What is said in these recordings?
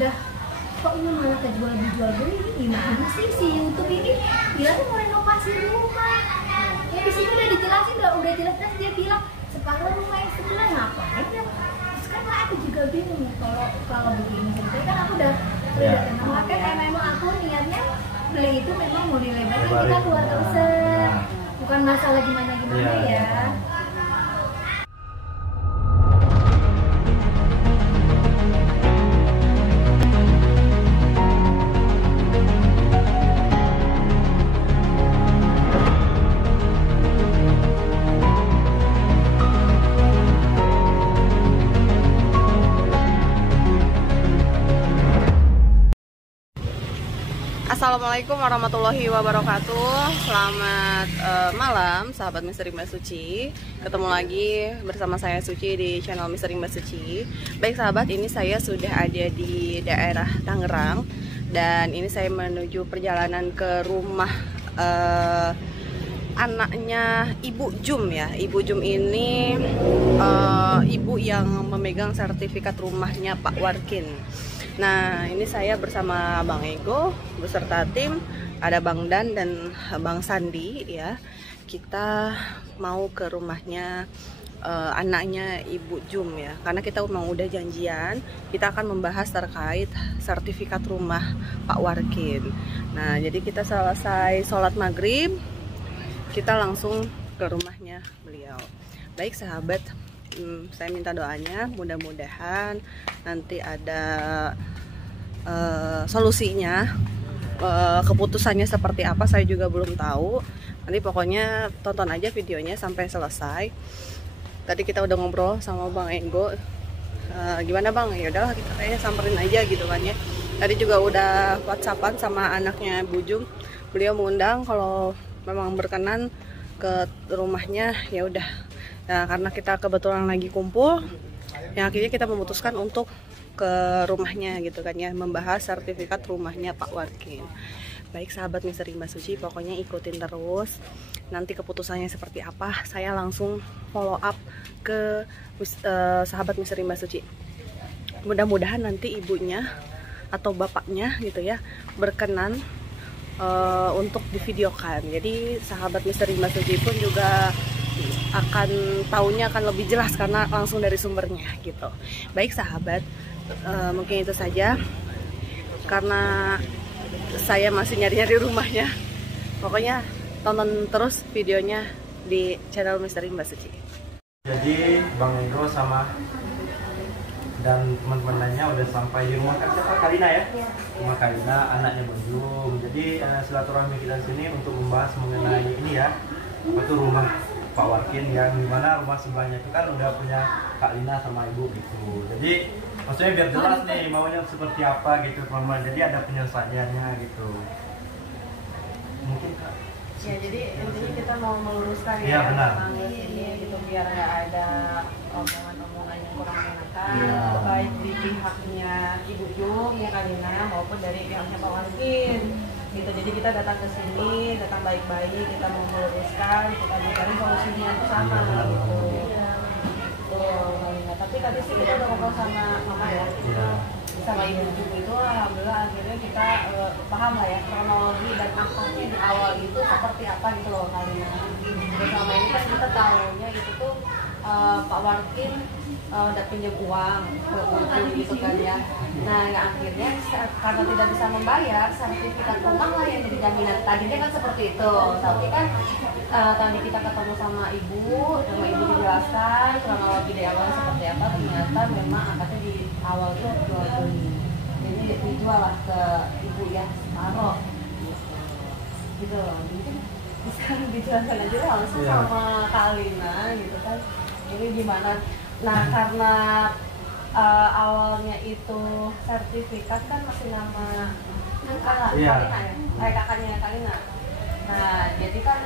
udah kok ini malah kejual beli ini gimana sih si YouTube ini bilangnya mau renovasi rumah. Ya di sini udah dijelasin, udah jelas dia bilang separuh rumah yang sebelah ngapain ya. Terus kan aku juga bingung kalau begini ceritanya kan aku udah kenal kan memang aku niatnya beli itu memang mau dilebarin kita keluarga besar, bukan masalah gimana ya. Assalamualaikum warahmatullahi wabarakatuh. Selamat malam sahabat Misteri Mbak Suci. Ketemu lagi bersama saya Suci di channel Misteri Mbak Suci. Baik sahabat, ini saya sudah ada di daerah Tangerang. Dan ini saya menuju perjalanan ke rumah anaknya Ibu Jum ya. Ibu Jum ini ibu yang memegang sertifikat rumahnya Pak Warkin. Nah, ini saya bersama Bang Ego beserta tim, ada Bang Dan dan Bang Sandi ya. Kita mau ke rumahnya anaknya Ibu Jum ya. Karena kita memang udah janjian, kita akan membahas terkait sertifikat rumah Pak Warkin. Nah, jadi kita selesai sholat maghrib, kita langsung ke rumahnya beliau. Baik sahabat, saya minta doanya, mudah-mudahan nanti ada solusinya. Keputusannya seperti apa saya juga belum tahu. Nanti pokoknya tonton aja videonya sampai selesai. Tadi kita udah ngobrol sama Bang Ego, gimana Bang? Ya udahlah kita kayaknya samperin aja gitu kan ya. Tadi juga udah WhatsAppan sama anaknya Bu Jum. Beliau mengundang kalau memang berkenan ke rumahnya, ya udah. Nah, karena kita kebetulan lagi kumpul, yang akhirnya kita memutuskan untuk ke rumahnya gitu kan ya, membahas sertifikat rumahnya Pak Warkin. Baik sahabat Misteri Mbak Suci, pokoknya ikutin terus. Nanti keputusannya seperti apa, saya langsung follow up ke sahabat Misteri Mbak Suci. Mudah-mudahan nanti ibunya atau bapaknya gitu ya berkenan untuk divideokan. Jadi sahabat Misteri Mbak Suci pun juga akan tahunya akan lebih jelas karena langsung dari sumbernya gitu. Baik sahabat, mungkin itu saja karena saya masih nyari-nyari rumahnya. Pokoknya tonton terus videonya di channel Misteri Mbak Suci. Jadi Bang Ego sama dan teman-teman lainnya udah sampai di rumah Kalina ya, rumah Kalina anaknya Bang Jum. Jadi silaturahmi kita di sini untuk membahas mengenai ini ya, apa tuh rumah Pak Warkin yang dimana rumah sebelahnya itu kan udah punya Kak Lina sama Ibu gitu. Jadi maksudnya biar jelas nih maunya seperti apa gitu teman-teman. Jadi ada penyelesaiannya gitu. Mungkin Kak. Ya, jadi intinya kita mau meluruskan ya benar. Ini gitu biar nggak ada omongan-omongan yang kurang menyenangkan, baik di pihaknya Ibu Jum ya Kak Lina maupun dari pihaknya Pak Warkin. Gitu, jadi kita datang ke sini, datang baik-baik, kita mau meluruskan, kita mencari solusinya bersama gitu. Tapi tadi sih kita udah ngobrol sama Mama ya, sama Ibu juga itu, alhamdulillah akhirnya kita paham lah ya kronologi dan angkanya di awal itu seperti apa gitu loh kalian. Selama ini kan kita tahunya itu tuh Pak Warkin udah pinjam uang ke Ibu gitu kan ya. Nah akhirnya karena tidak bisa membayar, sertifikat rumah lah yang jadi jaminan. Tadinya kan seperti itu, tapi kan tadi kita ketemu sama ibu dijelaskan kronologi dari awal seperti apa. Ternyata memang akadnya di awal itu jual beli, jadi dijual lah ke ibu ya separuh gitu loh. Mungkin bisa dijelaskan aja langsung sama Kalina gitu kan, ini gimana. Nah karena awalnya itu sertifikat kan masih nama kakaknya Kalina. Nah jadi kan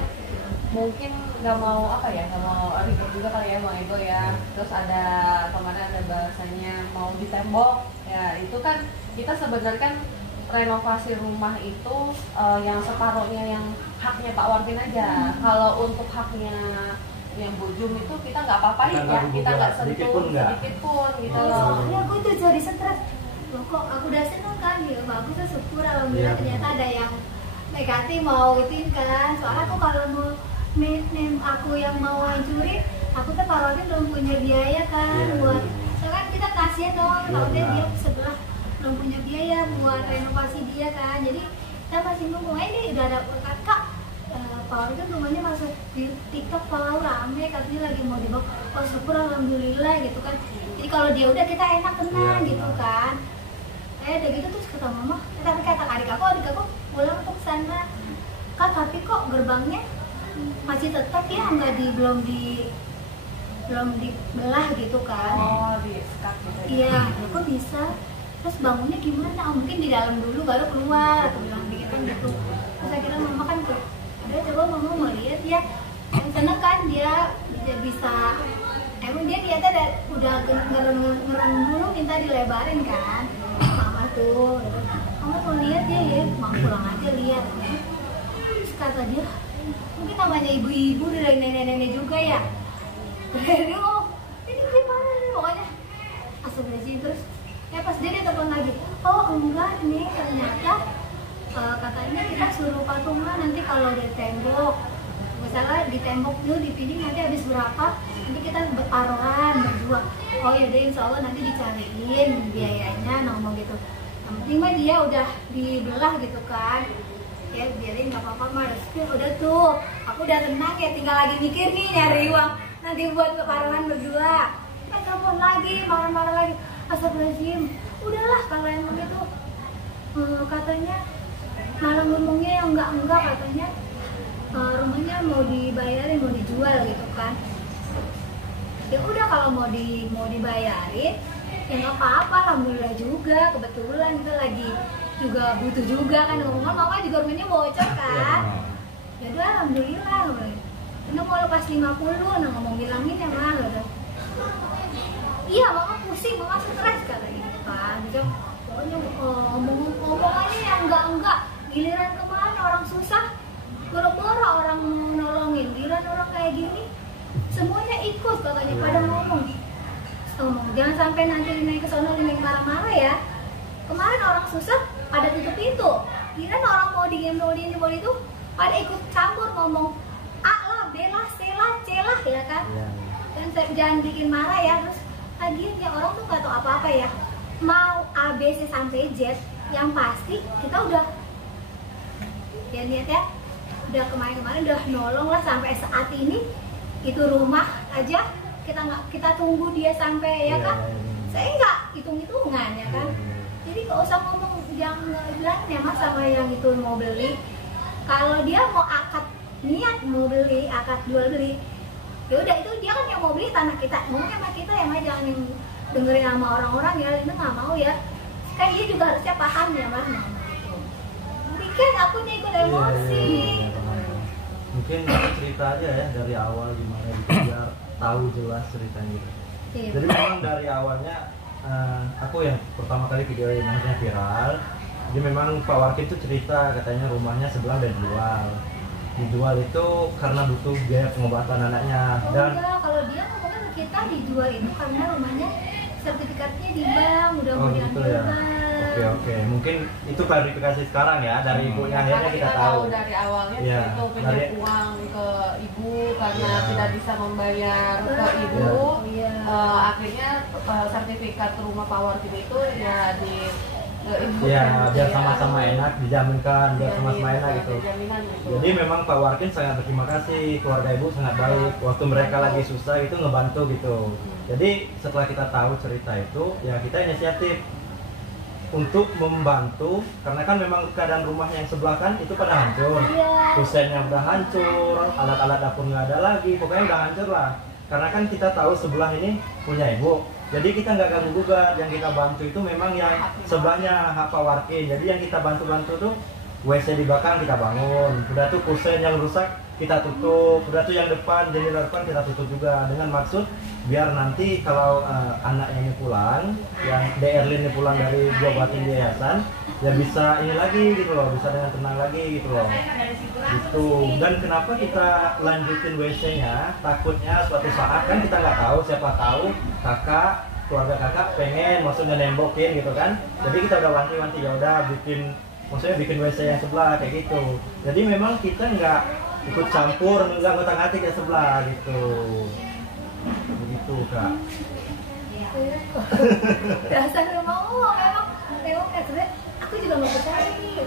mungkin nggak mau nggak mau ribet juga kali ya Bang Ego ya. Terus ada kemarin ada bahasanya mau ditembok ya, itu kan kita sebenarnya kan renovasi rumah itu yang separuhnya yang haknya Pak Warkin aja. Kalau untuk haknya yang Bu Jum itu kita nggak apa-apain ya, kita nggak sentuh sedikit pun gitu loh. Soalnya aku tuh jadi stres. loh kok aku udah seneng kan, ya bagus lah, syukur alhamdulillah. Iya. Ternyata ada yang negatif mau ituin kan, soalnya aku kalau mau name aku yang mau hancurin, aku tuh Pak belum punya biaya kan Iya, buat, iya. soalnya kan kita kasihan dong Iya, kalau dia benar. sebelah belum punya biaya buat renovasi dia kan, jadi kita masih nunggu. Ini udah ada kak Pak itu rumahnya masuk di TikTok kalau rame katanya lagi mau dibawa, oh syukur alhamdulillah gitu kan. Jadi kalau dia udah kita enak tenang Iya, gitu benar. kan. Udah gitu terus kata mama, tapi kata adik aku pulang untuk sana kak, tapi kok gerbangnya masih tetap ya nggak belum dibelah gitu kan. Oh, di sekat gitu ya. Iya, kok bisa? Terus bangunnya gimana? Oh, mungkin di dalam dulu baru keluar. Aku bilang begitu kan gitu. Terus akhirnya mama kan tuh, udah coba mama mau lihat ya. Yang sana kan dia bisa, emang dia lihatnya udah ngereng dulu minta dilebarin kan. Mama tuh, mama mau lihat ya, mau pulang aja lihat. Terus kata dia, mungkin namanya ibu-ibu dari nenek-nenek juga ya. Jadi ini gimana nih pokoknya astagfirullahaladzim. Terus ya pas dia telepon lagi, oh enggak nih ternyata katanya kita suruh patungan nanti kalau udah tembok, misalnya di tembok dulu dipilih nanti habis berapa, nanti kita bertaruhan berdua. Oh ya deh, insya Allah nanti dicariin biayanya, ngomong gitu. Yang penting mah dia udah dibelah gitu kan, ya biarin nggak apa-apa mah. Udah tuh aku udah tenang ya, tinggal lagi mikir nih nyari uang nanti buat keparuhan berdua. Telepon lagi, marah-marah lagi, astagfirullahaladzim. Udahlah kalau yang begitu katanya malah ngomongnya yang enggak katanya rumahnya mau dibayarin, mau dijual gitu kan. Ya udah kalau mau dibayarin ya nggak apa-apa, alhamdulillah juga kebetulan kita lagi juga butuh juga kan. Ngomong mama juga rumahnya bocor kan. Ya udah alhamdulillah. Ini mau lepas 50, nah ngomong bilangin ya mah udah. Iya mama pusing, mama stres kata gitu kan. Jadi pokoknya ngomong-ngomongannya yang enggak, giliran kemana orang susah, boro-boro orang nolongin, giliran orang kayak gini semuanya ikut katanya pada ngomong. Jangan sampai nanti naik ke sono naik marah-marah ya. Kemarin orang susah pada tutup pintu, giliran orang mau diem itu pada ikut campur ngomong A lah, B lah, C lah, C lah ya kan. Dan jangan bikin marah ya. Terus lagian ya orang tuh nggak tahu apa-apa ya, mau A, B, C sampai Z, yang pasti kita udah ya lihat ya, udah kemarin udah nolong lah sampai saat ini. Itu rumah aja kita tunggu dia sampai ya kan. Saya nggak hitung-hitungan ya kan. Jadi nggak usah ngomong yang bilang ya mas sama yang itu mau beli. Kalau dia mau akad niat mau beli, akad jual beli, ya udah itu dia kan yang mau beli tanah kita, ngomongnya sama kita ya, jangan yang dengerin sama orang-orang ya. Itu nggak mau ya, kan dia juga harusnya paham ya mas. Bikin akunya ikut emosi. Mungkin cerita aja ya dari awal gimana gitu biar tahu jelas ceritanya gitu. Jadi memang dari awalnya aku yang pertama kali video ini akhirnya viral. Jadi memang Pak Warkit itu cerita katanya rumahnya sebelah udah dijual itu karena butuh biaya pengobatan anaknya. Dan enggak, kalau dia ngomongnya ke kita dijual itu karena rumahnya sertifikatnya di bank udah mau gitu diambil ya. bank. Oke. Mungkin itu klarifikasi sekarang ya dari ibunya, akhirnya kita tahu. Dari awalnya Iya, itu pinjam dari- uang ke ibu karena Iya. tidak bisa membayar ke ibu. Iya. Akhirnya sertifikat rumah Pak Warkit itu ya di ibu. Ya biar sama-sama enak dijaminkan, biar sama-sama enak gitu. Jaminan gitu. Jadi memang Pak Warkin sangat berterima kasih, keluarga ibu sangat baik. Waktu mereka lagi susah itu ngebantu gitu. Jadi setelah kita tahu cerita itu, ya kita inisiatif untuk membantu. Karena kan memang keadaan rumah yang sebelah kan itu pada hancur. Iya. Kusennya udah hancur, alat-alat dapur nggak ada lagi, pokoknya udah hancur lah. Karena kan kita tahu sebelah ini punya ibu. Jadi kita nggak ganggu gugat, yang kita bantu itu memang yang sebelahnya hak Pak Warkin. Jadi yang kita bantu tuh WC di belakang kita bangun, udah tuh kusen yang rusak kita tutup, udah tuh yang depan, jendela depan kita tutup juga dengan maksud biar nanti kalau anaknya ini pulang, yang Erlin ini pulang dari diobatin di yayasan, ya bisa ini lagi gitu loh, bisa dengan tenang lagi gitu loh. Gitu. Dan kenapa kita lanjutin WC-nya? Takutnya suatu saat kan kita nggak tahu, siapa tahu kakak keluarga kakak pengen maksudnya nembokin gitu kan. Jadi kita udah wanti-wanti, ya udah bikin WC yang sebelah kayak gitu. Jadi memang kita nggak ikut campur, nggak ngotak-ngatik yang sebelah gitu. Begitu kak. Dasar memang sebenarnya aku juga nggak percaya nih.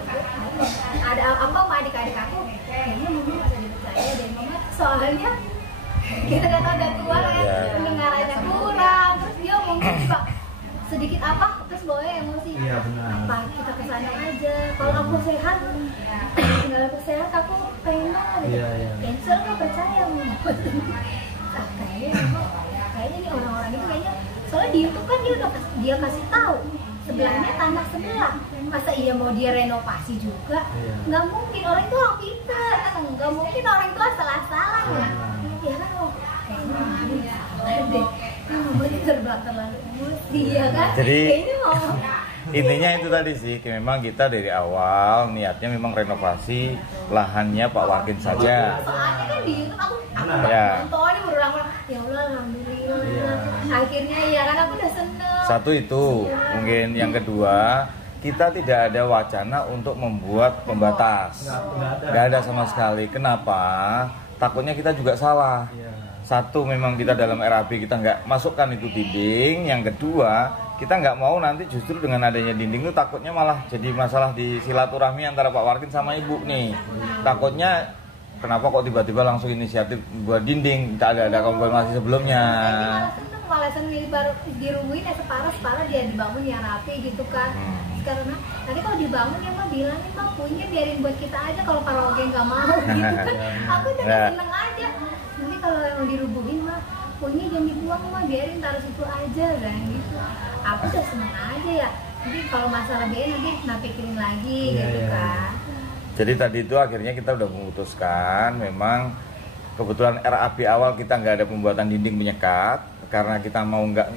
Ada apa sama adik-adik aku? Kayaknya mama nggak bisa dipercaya deh mama. Soalnya kita kan udah tua ya, pendengarannya kurang. Terus dia mungkin juga sedikit apa, terus bawanya emosi. Iya benar. Apa kita kesana aja? Kalau aku sehat, tinggal aku sehat, aku pengen banget. Iya. Cancel nggak percaya mama. Kayaknya nih orang-orang itu kayaknya, soalnya di YouTube kan dia kasih tahu sebelahnya tanah sebelah, masa iya mau dia renovasi juga? Nggak mungkin, orang itu orang pintar, nggak mungkin orang itu asal-asalan ya kan? Kayaknya deh, terlalu emosi ya kan? Jadi kayaknya mau intinya itu tadi sih, memang kita dari awal niatnya memang renovasi lahannya Pak Warkin saja. Soalnya kan di YouTube aku nontonnya berulang-ulang, ya Allah alhamdulillah. Akhirnya ya kan aku udah seneng. Satu itu, mungkin yang kedua, kita tidak ada wacana untuk membuat pembatas. Nggak ada sama sekali. Kenapa? Takutnya kita juga salah. Satu, memang kita dalam RAB kita nggak masukkan itu dinding. Yang kedua, kita nggak mau nanti justru dengan adanya dinding itu takutnya malah jadi masalah di silaturahmi antara Pak Warkin sama Ibu nih. Takutnya kenapa kok tiba-tiba langsung inisiatif buat dinding, tidak ada konfirmasi sebelumnya. Malah seneng baru dirumuin ya separah dia dibangun yang rapi gitu kan. Karena nanti kalau dibangun ya mah bilangin mah punya biarin buat kita aja, kalau karaoke nggak mau gitu kan. Aku jadi seneng aja. Nanti kalau yang dirubuhin mah punya jangan dibuang mah, biarin taruh situ aja kan gitu. Aku udah seneng aja ya. Jadi kalau masalah biaya nanti pikirin lagi gitu kan. Jadi tadi itu akhirnya kita udah memutuskan, memang kebetulan RAB awal kita nggak ada pembuatan dinding penyekat karena kita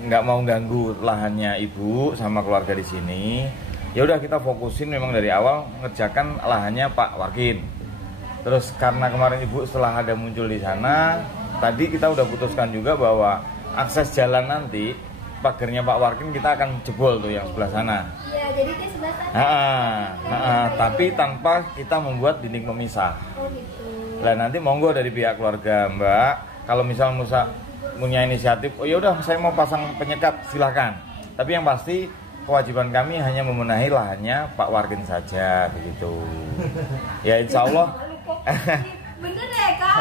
nggak mau ganggu lahannya Ibu sama keluarga di sini. Ya udah kita fokusin memang dari awal ngerjakan lahannya Pak Warkin. Terus karena kemarin Ibu setelah ada muncul di sana, tadi kita udah putuskan juga bahwa akses jalan nanti pagarnya Pak Warkin kita akan jebol tuh yang sebelah sana. Iya, jadi dia sebelah sana. Tapi tanpa kita membuat dinding pemisah. Oh gitu. Nah nanti monggo dari pihak keluarga Mbak, kalau misal punya inisiatif, oh ya udah saya mau pasang penyekat silahkan. Tapi yang pasti kewajiban kami hanya membenahi lahannya Pak Warkin saja begitu. Ya insya Allah. Bener ya kak?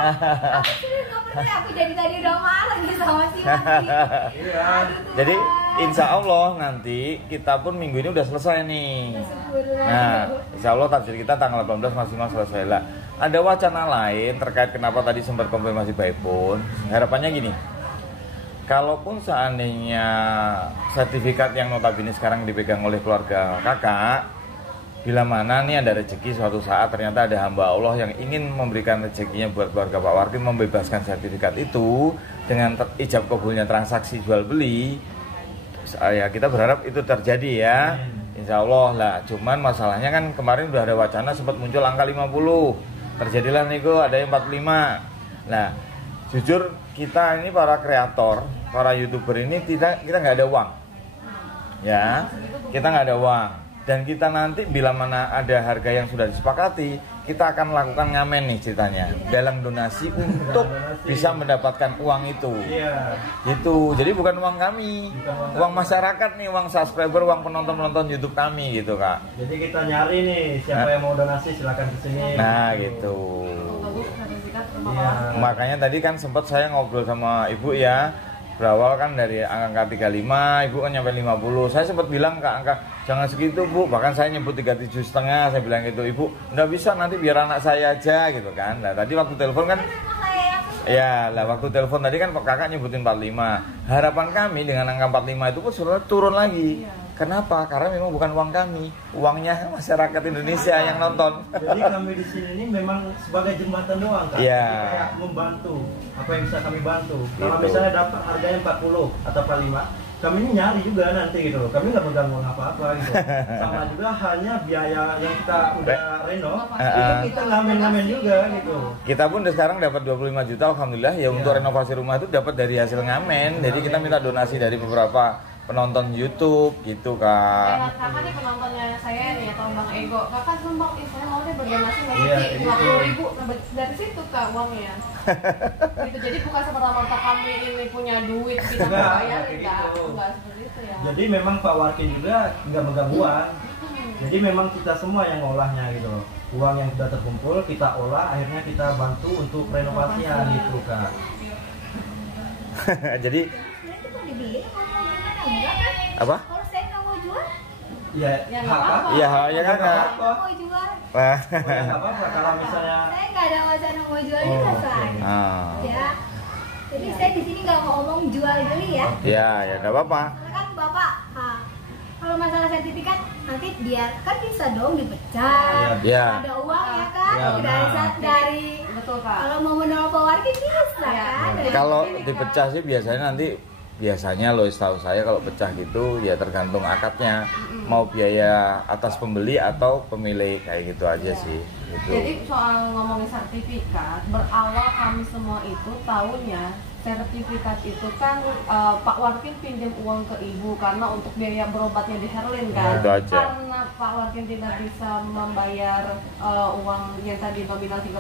Aku sih nggak percaya, aku jadi tadi udah marah nih sama si Mas. Jadi insya Allah nanti kita pun minggu ini udah selesai nih. Nah insya Allah target kita tanggal 18 maksimal selesai lah. Ada wacana lain terkait kenapa tadi sempat konfirmasi by phone. Harapannya gini, kalaupun seandainya sertifikat yang notabene sekarang dipegang oleh keluarga kakak, bila mana nih ada rezeki suatu saat ternyata ada hamba Allah yang ingin memberikan rezekinya buat keluarga Pak Warkin, membebaskan sertifikat itu dengan ijab kabulnya transaksi jual beli, ya kita berharap itu terjadi ya, insya Allah lah. Cuman masalahnya kan kemarin udah ada wacana sempat muncul angka 50, terjadilah nego ada yang 45. Nah jujur kita ini para kreator, para YouTuber ini kita nggak ada uang ya, kita nggak ada uang. Dan kita nanti bila mana ada harga yang sudah disepakati, kita akan melakukan ngamen nih ceritanya, dalam donasi untuk bisa mendapatkan uang itu. Gitu. Jadi bukan uang kami, uang masyarakat nih, uang subscriber, uang penonton YouTube kami gitu kak. Jadi kita nyari nih siapa yang mau donasi silakan kesini. Nah gitu. Makanya tadi kan sempat saya ngobrol sama Ibu ya. Berawal kan dari angka 35, Ibu kan nyampe 50. Saya sempat bilang ke angka, jangan segitu Bu, bahkan saya nyebut 37,5. Saya bilang gitu, Ibu nggak bisa, nanti biar anak saya aja gitu kan. Nah tadi waktu telepon kan, ya lah waktu telepon tadi kan kakak nyebutin 45. Harapan kami dengan angka 45 itu pun sudah turun lagi. Kenapa? Karena memang bukan uang kami, uangnya masyarakat Indonesia yang nonton. Jadi kami di sini ini memang sebagai jembatan doang kan. Iya. Kayak membantu apa yang bisa kami bantu. Kalau Gitu. misalnya dapat harganya 40 atau 45, kami ini nyari juga nanti gitu loh. Kami nggak pegang uang apa-apa gitu. Sama juga hanya biaya yang kita udah reno, itu kita ngamen-ngamen juga gitu. Kita pun sekarang dapat 25 juta alhamdulillah ya, untuk renovasi rumah itu dapat dari hasil ngamen. Jadi kita minta donasi dari beberapa penonton YouTube gitu kan. Kakak nih penontonnya saya nih atau Bang Ego, kakak sumbang, saya mau deh berdonasi Iya, nanti 50.000, dari situ kak uangnya. Gitu, jadi bukan semata-mata kami ini punya duit kita Enggak, bayar, kayak gitu. enggak seperti itu ya. Jadi memang Pak Warkin juga nggak megang uang. Jadi memang kita semua yang ngolahnya gitu loh. Uang yang sudah terkumpul kita olah, akhirnya kita bantu untuk renovasian gitu kak. Jadi Sebenarnya kita dibilang kalau mau gimana enggak kan? apa? Kalau saya nggak mau jual, Ya, Ya, hak nggak apa-apa. apa? Iya, ya kan. Nggak saya apa-apa. nggak mau jual. Nah, Ya, nggak apa-apa kalau misalnya Saya nggak ada wacana mau jual Oh, juga oke. kan. ah. Ya. Jadi saya di sini nggak ngomong jual beli ya. Ya, ya enggak apa-apa. Karena kan bapak, kalau masalah sertifikat nanti biar kan bisa dong dipecah. Iya. Ada uang ya kan? Iya, dari benar. dari Betul kak. kalau mau menolak pewargi bisa Iya. kan? Dari Kalau sertifikat. dipecah sih biasanya loh, setahu saya kalau pecah gitu ya tergantung akadnya, mau biaya atas pembeli atau pemilik, kayak gitu aja Iya. sih gitu. Jadi soal ngomongin sertifikat, berawal kami semua itu tahunya sertifikat itu kan Pak Warkin pinjam uang ke ibu karena untuk biaya berobatnya di Herlin kan. Itu aja. Karena Pak Warkin tidak bisa membayar uang yang tadi nominal 35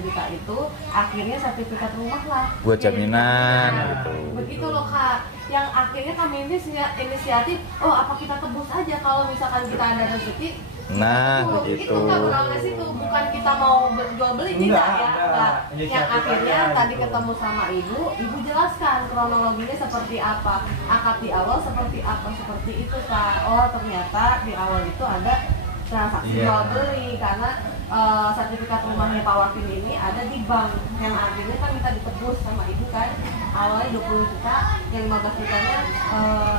juta itu, akhirnya sertifikat rumah lah. Buat Jadi, jaminan nah, gitu. Begitu loh kak. Yang akhirnya kami ini inisiatif, oh apa kita tebus aja kalau misalkan kita ada rezeki. Nah, Itu begitu. kan berawal dari situ, bukan kita mau jual beli tidak Enggak, ya. enggak. Enggak. Inisiatif Yang akhirnya aja, tadi gitu. ketemu sama ibu jelaskan kronologinya seperti apa, akad di awal seperti apa, seperti itu kak. Oh ternyata di awal itu ada transaksi Iya. jual beli karena sertifikat rumahnya Pak Warkin ini ada di bank, yang artinya kan kita ditebus sama ibu kan awalnya 20 juta, yang 15 jutanya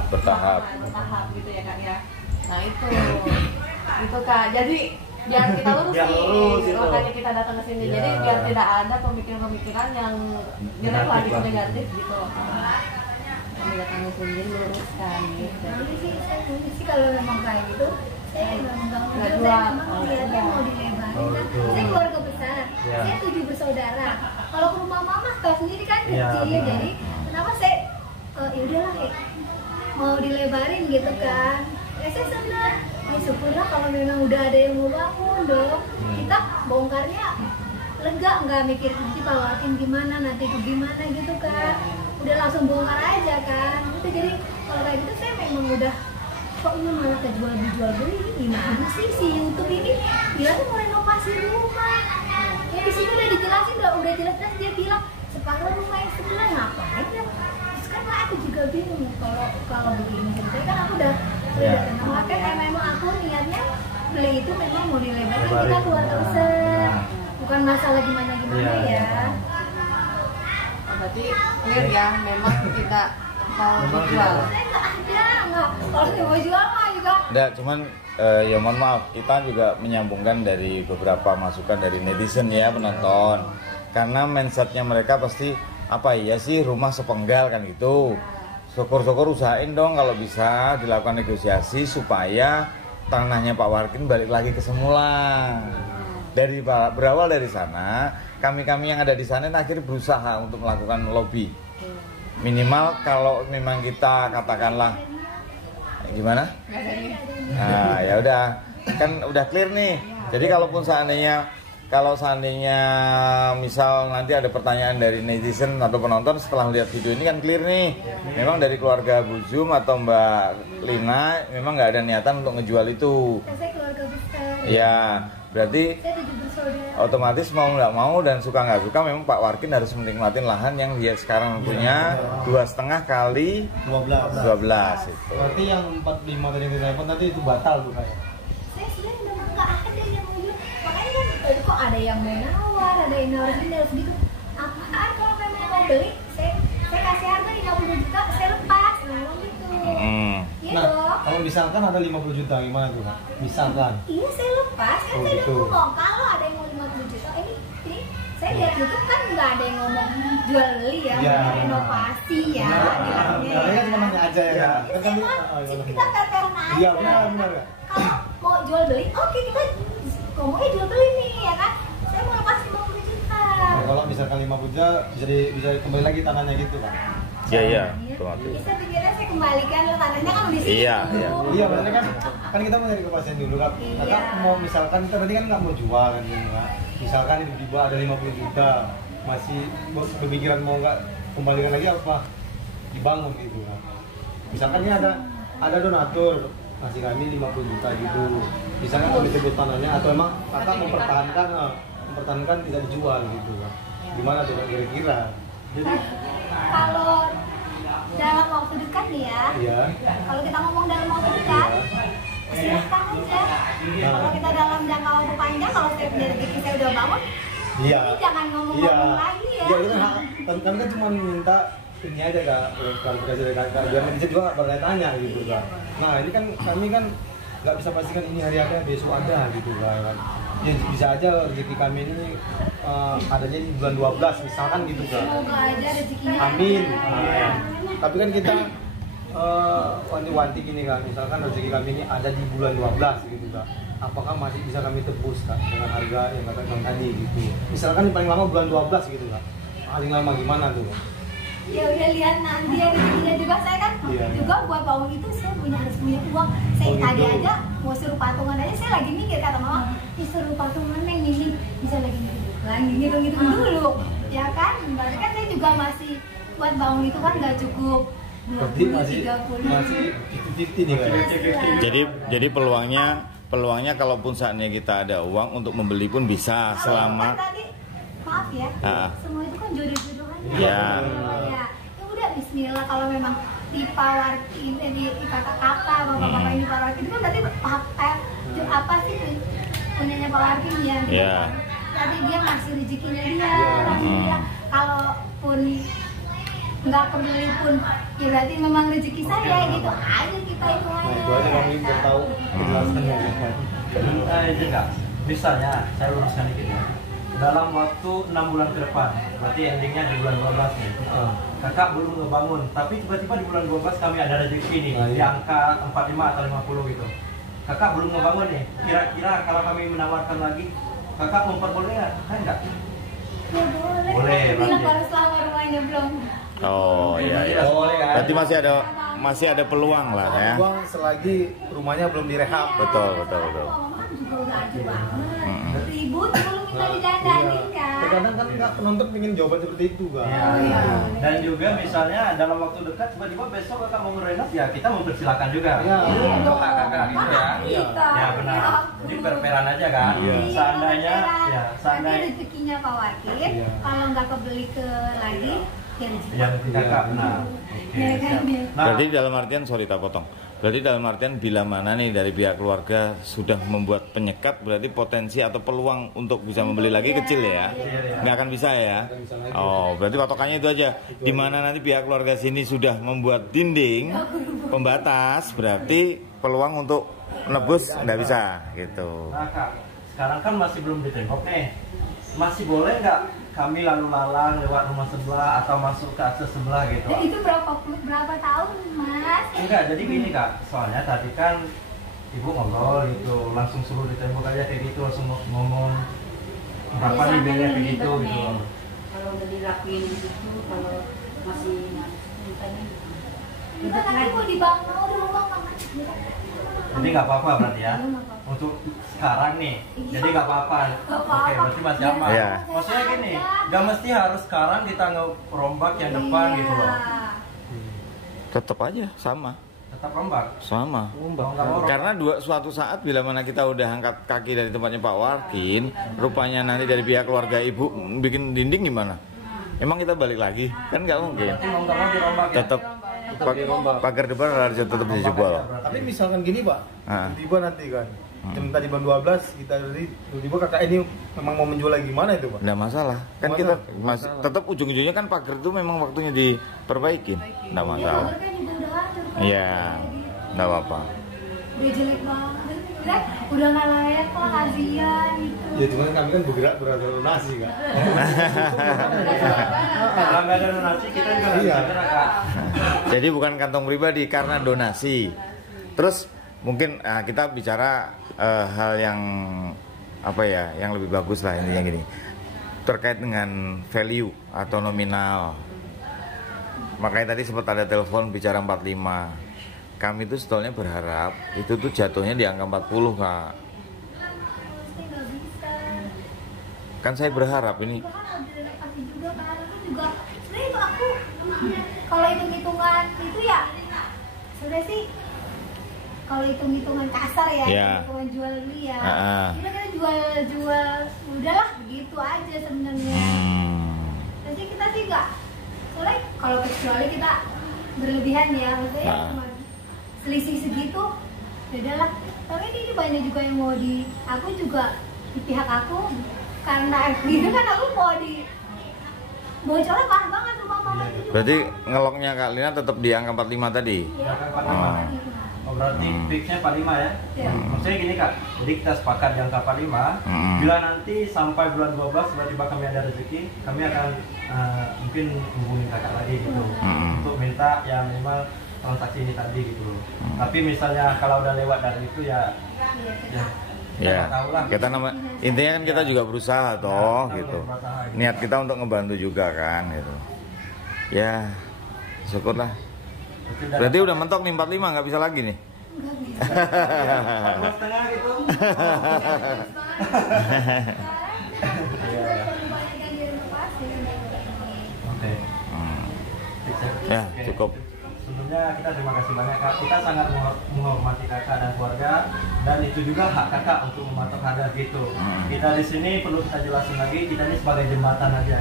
Bertahap. bertahap gitu ya kak ya. Nah itu kak, jadi biar kita lurus Biar nih, lurus itu. makanya kita datang ke sini. Ya. Jadi biar tidak ada pemikiran-pemikiran yang jelek lagi Negatif. negatif gitu. Kami datang ke sini luruskan gitu. Jadi sih saya mungkin sih kalau memang kayak gitu, saya memang nggak mau Nggak jual. jual. Saya memang lihatnya mau dilebarin. Oh, Kan betul. saya keluarga besar, Ya. saya 7 bersaudara. Kalau ke rumah mama tahu sendiri kan Ya, kecil, benar. jadi kenapa saya ya udahlah mau dilebarin gitu kan? Ya saya senang. Ya syukurlah kalau memang udah ada yang mau bangun dong. Kita bongkarnya lega, nggak mikir nanti Pak Warkin gimana, nanti itu gimana gitu kan. Udah langsung bongkar aja kan. Gitu. Jadi kalau kayak gitu saya memang udah kok ini malah jual beli ini gimana sih si YouTube ini bilangnya mau renovasi rumah. Ya di sini udah dijelasin, udah jelas dia bilang separuh rumah yang sebelah ngapain ya. Terus kan aku juga bingung kalau begini ceritanya kan aku udah tenang. Makanya memang aku niatnya beli itu memang mau dilebarin, kita keluarga besar. Bukan masalah gimana Iya, ya. Oh, berarti clear ya, memang kita mau Memang dijual. tidak. Saya nggak ada, nggak. Kalau saya mau jual mah juga. Enggak, cuman ya mohon maaf, kita juga menyambungkan dari beberapa masukan dari netizen ya penonton. Karena mindsetnya mereka pasti apa ya sih rumah sepenggal kan gitu. Syukur-syukur usahain dong kalau bisa dilakukan negosiasi supaya tanahnya Pak Warkin balik lagi ke semula. Berawal dari sana, kami yang ada di sana akhirnya berusaha untuk melakukan lobby. Minimal kalau memang kita katakanlah gimana? Nah, ya udah, kan udah clear nih. Jadi kalau seandainya misal nanti ada pertanyaan dari netizen atau penonton setelah lihat video ini kan clear nih. Memang dari keluarga Bu Zum atau Mbak Lina memang nggak ada niatan untuk ngejual itu. Saya keluarga besar. Ya, berarti Saya 7 bersaudara. otomatis mau nggak mau dan suka nggak suka memang Pak Warkin harus menikmatin lahan yang dia sekarang punya 2,5 kali 12 itu. Berarti yang 45 tadi yang ditelepon tadi itu batal tuh kayak. Saya sebenarnya udah nggak ada yang mau jual. Makanya kan kok ada yang mau nawar, ada yang nawar gini, harus gitu. Apaan kalau memang mau beli, saya kasih harga 50 juta, saya lepas. Nah, memang gitu. Iya Nah, dong. kalau misalkan ada 50 juta gimana tuh? Kak? Misalkan. Iya saya lepas, kan Oh, saya gitu. udah ngomong kalau ada yang mau 50 juta ini saya lihat YouTube kan nggak ada yang ngomong jual beli ya, Iya. renovasi ya, bilangnya Nah, kan cuma nanya aja ya. Ya, Kan saya kan- mah, oh, iya, kita fair-fairan aja. Iya, benar. Kalau mau jual beli, oke kita ngomongnya jual beli nih ya kan. Saya mau lepas 50 juta. Nah, kalau misalkan 50 juta bisa kembali lagi tanahnya gitu kan. Iya, Ya, otomatis. saya pikirnya saya kembalikan lo tanahnya kan di sini. Iya, iya. Iya, maksudnya kan kita mau nyari kepastian dulu kan. Kakak Iya. mau misalkan kita tadi kan nggak mau jual kan gitu kan. Misalkan tiba-tiba ada 50 juta, masih berpikiran mau nggak kembalikan lagi apa? Dibangun gitu kan. Misalkan ini ada donatur ngasih kami 50 juta gitu. Misalkan kami sebut tanahnya atau emang kakak mempertahankan tidak dijual gitu kan. Gimana tuh kira-kira? Jadi Kalau dalam waktu dekat nih ya, iya. kalau kita ngomong dalam waktu dekat, silahkan aja. Kalau kita dalam jangka waktu panjang, kalau saya punya rezeki saya udah bangun, Iya. ini jangan ngomong-ngomong lagi ya. Iya, itu kan cuma minta ini aja kak, klarifikasi dari kakak biar netizen juga nggak bertanya gitu kak. Nah ini kan kami kan nggak bisa pastikan ini hari ada besok ada gitu kan. Ya bisa aja rezeki kami ini adanya di bulan 12 misalkan gitu kan. Semoga aja rezekinya Amin. ada. Tapi kan kita wanti-wanti gini kan, misalkan rezeki kami ini ada di bulan 12 gitu kak. Apakah masih bisa kami tebus kak dengan harga yang kata bang tadi gitu? Misalkan paling lama bulan 12 gitu kak. Paling lama gimana tuh? Ya udah lihat nanti ya rezekinya juga. Saya kan Iya. juga buat bangun itu saya harus punya uang. Saya Oh, gitu. tadi aja mau suruh patungan aja saya lagi mikir kata mama, suruh patungan yang ini bisa lagi ngitung-ngitung dulu, ya kan? Berarti kan saya juga masih buat bangun itu kan nggak cukup 20, Berarti 30. masih 50-50 nih kak. Jadi peluangnya kalaupun saatnya kita ada uang untuk membeli pun bisa selama Kan tadi, maaf ya, semua itu kan jodoh-jodoh aja. Iya. Ya udah Bismillah kalau memang dipawarkin, di kata-kata bapak-bapak ini pawarkin itu kan berarti apa sih punyanya pawarkin ya? Gitu. Iya. Tadi dia masih rezekinya dia, tapi dia kalaupun nggak peduli pun ya berarti memang rezeki saya gitu aja kita itu aja. Nah itu aja kami biar tahu kejelasannya. Itu enggak. Misalnya saya luruskan dikit ya. Dalam waktu 6 bulan ke depan, berarti endingnya di bulan 12 nih. Kakak belum ngebangun, tapi tiba-tiba di bulan 12 kami ada rezeki nih di angka 45 atau 50 gitu. Kakak belum ngebangun nih. Kira-kira kalau kami menawarkan lagi, kakak memperbolehkan kan enggak? Ya boleh. Boleh, Bilang berarti. baru selama rumahnya belum. Oh iya iya. Boleh kan? Berarti masih ada peluang lah ya. Uang selagi rumahnya belum direhab. Betul. Mama juga udah aja banget. Ribut dulu minta didandanin kan. Terkadang kan nggak penonton pengen jawaban seperti itu kan. Iya. Dan juga misalnya dalam waktu dekat tiba-tiba besok kakak mau ngerenov ya kita mempersilakan juga. Iya Untuk kakak gitu ya. Kita. Ya benar. Jadi per-peran aja kan. Iya. Seandainya ya Nanti seandainya rezekinya Pak Wakil, Iya. kalau nggak kebeli ke lagi, ya rezeki. yang kakak benar. Ya kan dia. Nah, Berarti dalam artian sorry tak potong. Berarti dalam artian bila mana nih dari pihak keluarga sudah membuat penyekat, berarti potensi atau peluang untuk bisa membeli lagi kecil ya, nggak akan bisa ya. Oh, berarti patokannya itu aja. Di mana nanti pihak keluarga sini sudah membuat dinding pembatas, berarti peluang untuk nebus nggak bisa gitu. nah kak, sekarang kan masih belum ditembok nih. Masih boleh nggak kami lalu lalang lewat rumah sebelah atau masuk ke akses sebelah gitu? Ya, itu berapa tahun Mas? Enggak, jadi gini kak, soalnya tadi kan ibu ngobrol gitu, langsung suruh ditembok aja kayak gitu, langsung ngomong berapa nih biaya kayak gitu gitu. Kalau udah dilakuin gitu, kalau masih mintanya Kita nanti mau dibangun di rumah Mama. Jadi nggak apa-apa berarti ya? Untuk sekarang nih, jadi nggak apa-apa. Oke, berarti masih aman. Iya. Maksudnya gini, nggak mesti harus sekarang kita ngerombak yang depan gitu loh. Tetap aja sama. Tetap rombak. Sama. Kalau nggak mau rombak. Karena suatu saat bila mana kita udah angkat kaki dari tempatnya Pak Warkin, rupanya nanti dari pihak keluarga ibu bikin dinding gimana? Emang kita balik lagi? Kan nggak mungkin. Berarti mau nggak mau dirombak ya? Tetap pagar depan harus tetap bisa jebol. Tapi misalkan gini pak, Ah. tiba-tiba nanti kan jam tadi bulan 12 kita dari tiba-tiba kakak ini memang mau menjual lagi gimana itu pak? Nggak masalah. Kan Nggak kita masalah. masih tetap ujung-ujungnya kan pagar itu memang waktunya diperbaikin. Nggak masalah. Pagar kan juga udah hancur. Iya. Nggak apa-apa. Udah jelek banget. Udah nggak layak kok, kasihan gitu. Ya cuman kami kan bergerak berdasarkan donasi kan. Kalau nggak ada donasi kita juga nggak Iya. bisa gerak kak. Jadi bukan kantong pribadi karena donasi. Terus mungkin kita bicara hal yang apa ya, yang lebih bagus lah intinya gini. Terkait dengan value atau nominal. Makanya tadi sempat ada telepon bicara 45. Kami tuh sebetulnya berharap itu tuh jatuhnya di angka 40, Kak. Saya nggak bisa. Kan saya berharap ini Bahkan ada renovasi juga kan, itu juga sebenarnya itu aku kalau hitung-hitungan itu ya sudah sih, kalau hitung-hitungan kasar ya, Ya. hitungan jual beli ya, Ah. kita jual udahlah begitu aja sebenarnya. Jadi kita sih nggak, soalnya kalau kecuali kita berlebihan ya, maksudnya Ah. cuma selisih segitu, ya udahlah. Tapi ini banyak juga yang mau di, aku juga di pihak aku karena gitu kan aku mau di bocornya parah banget rumah mama itu juga. berarti ngeloknya Kak Lina tetap di angka 45 tadi. Ya, Angka 45. tadi. Oh, berarti fixnya 45 ya? Ya. Maksudnya gini Kak, jadi kita sepakat di angka 45. Bila nanti sampai bulan 12 tiba-tiba kami ada rezeki, kami akan mungkin hubungi kakak lagi gitu untuk minta ya minimal transaksi ini tadi gitu. Tapi misalnya kalau udah lewat dari itu ya Ya, tahu lah. kita intinya kan kita juga berusaha toh kita gitu. berusaha, gitu. Niat kita untuk ngebantu juga kan gitu. Ya, syukurlah. Berarti udah mentok nih 45, nggak bisa lagi nih. Nggak bisa. 2,5 gitu. Banyak yang direnovasi. Oke. Ya, Oke. cukup. Sebelumnya kita terima kasih banyak Kak. Kita sangat menghormati kakak dan keluarga, dan itu juga hak kakak untuk mematok harga gitu. Kita di sini perlu kita jelasin lagi, kita ini sebagai jembatan aja.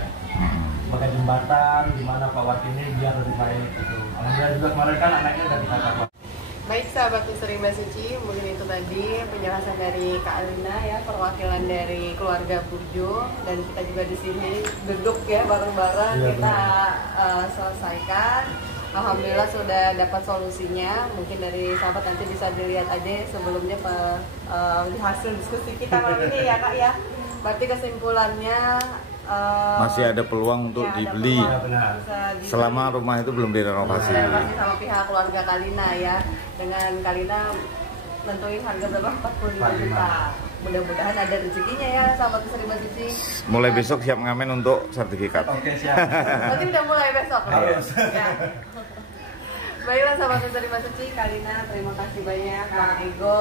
Sebagai jembatan di mana Pak Wati ini biar lebih baik gitu. Alhamdulillah juga kemarin kan anaknya udah kita kabar. Baik sahabat Misteri Mbak Suci, mungkin itu tadi penjelasan dari Kak Alina ya, perwakilan dari keluarga Burjo, dan kita juga di sini duduk ya bareng-bareng Iya, kita selesaikan. Alhamdulillah sudah dapat solusinya. Mungkin dari sahabat nanti bisa dilihat aja sebelumnya di hasil diskusi kita malam ini ya Kak ya. Berarti kesimpulannya Masih ada peluang untuk ya, ada dibeli peluang Ya, benar. bisa dibeli. selama rumah itu belum direnovasi. Renovasi sama pihak keluarga Kalina ya, dengan Kalina nentuin harga berapa, 45 juta. Mudah-mudahan ada rezekinya ya sahabat Misteri Mbak Suci. Mulai besok siap ngamen untuk sertifikat. Oke, siap. Berarti udah mulai besok nih? Harus. Ya. Baiklah sahabat Misteri Mbak Suci, Kalina terima kasih banyak, Bang Ego,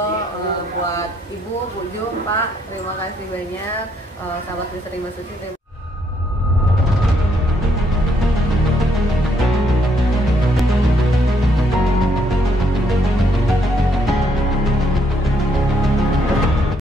buat Ibu, Bu Jum, Pak terima kasih banyak, sahabat Misteri Mbak Suci.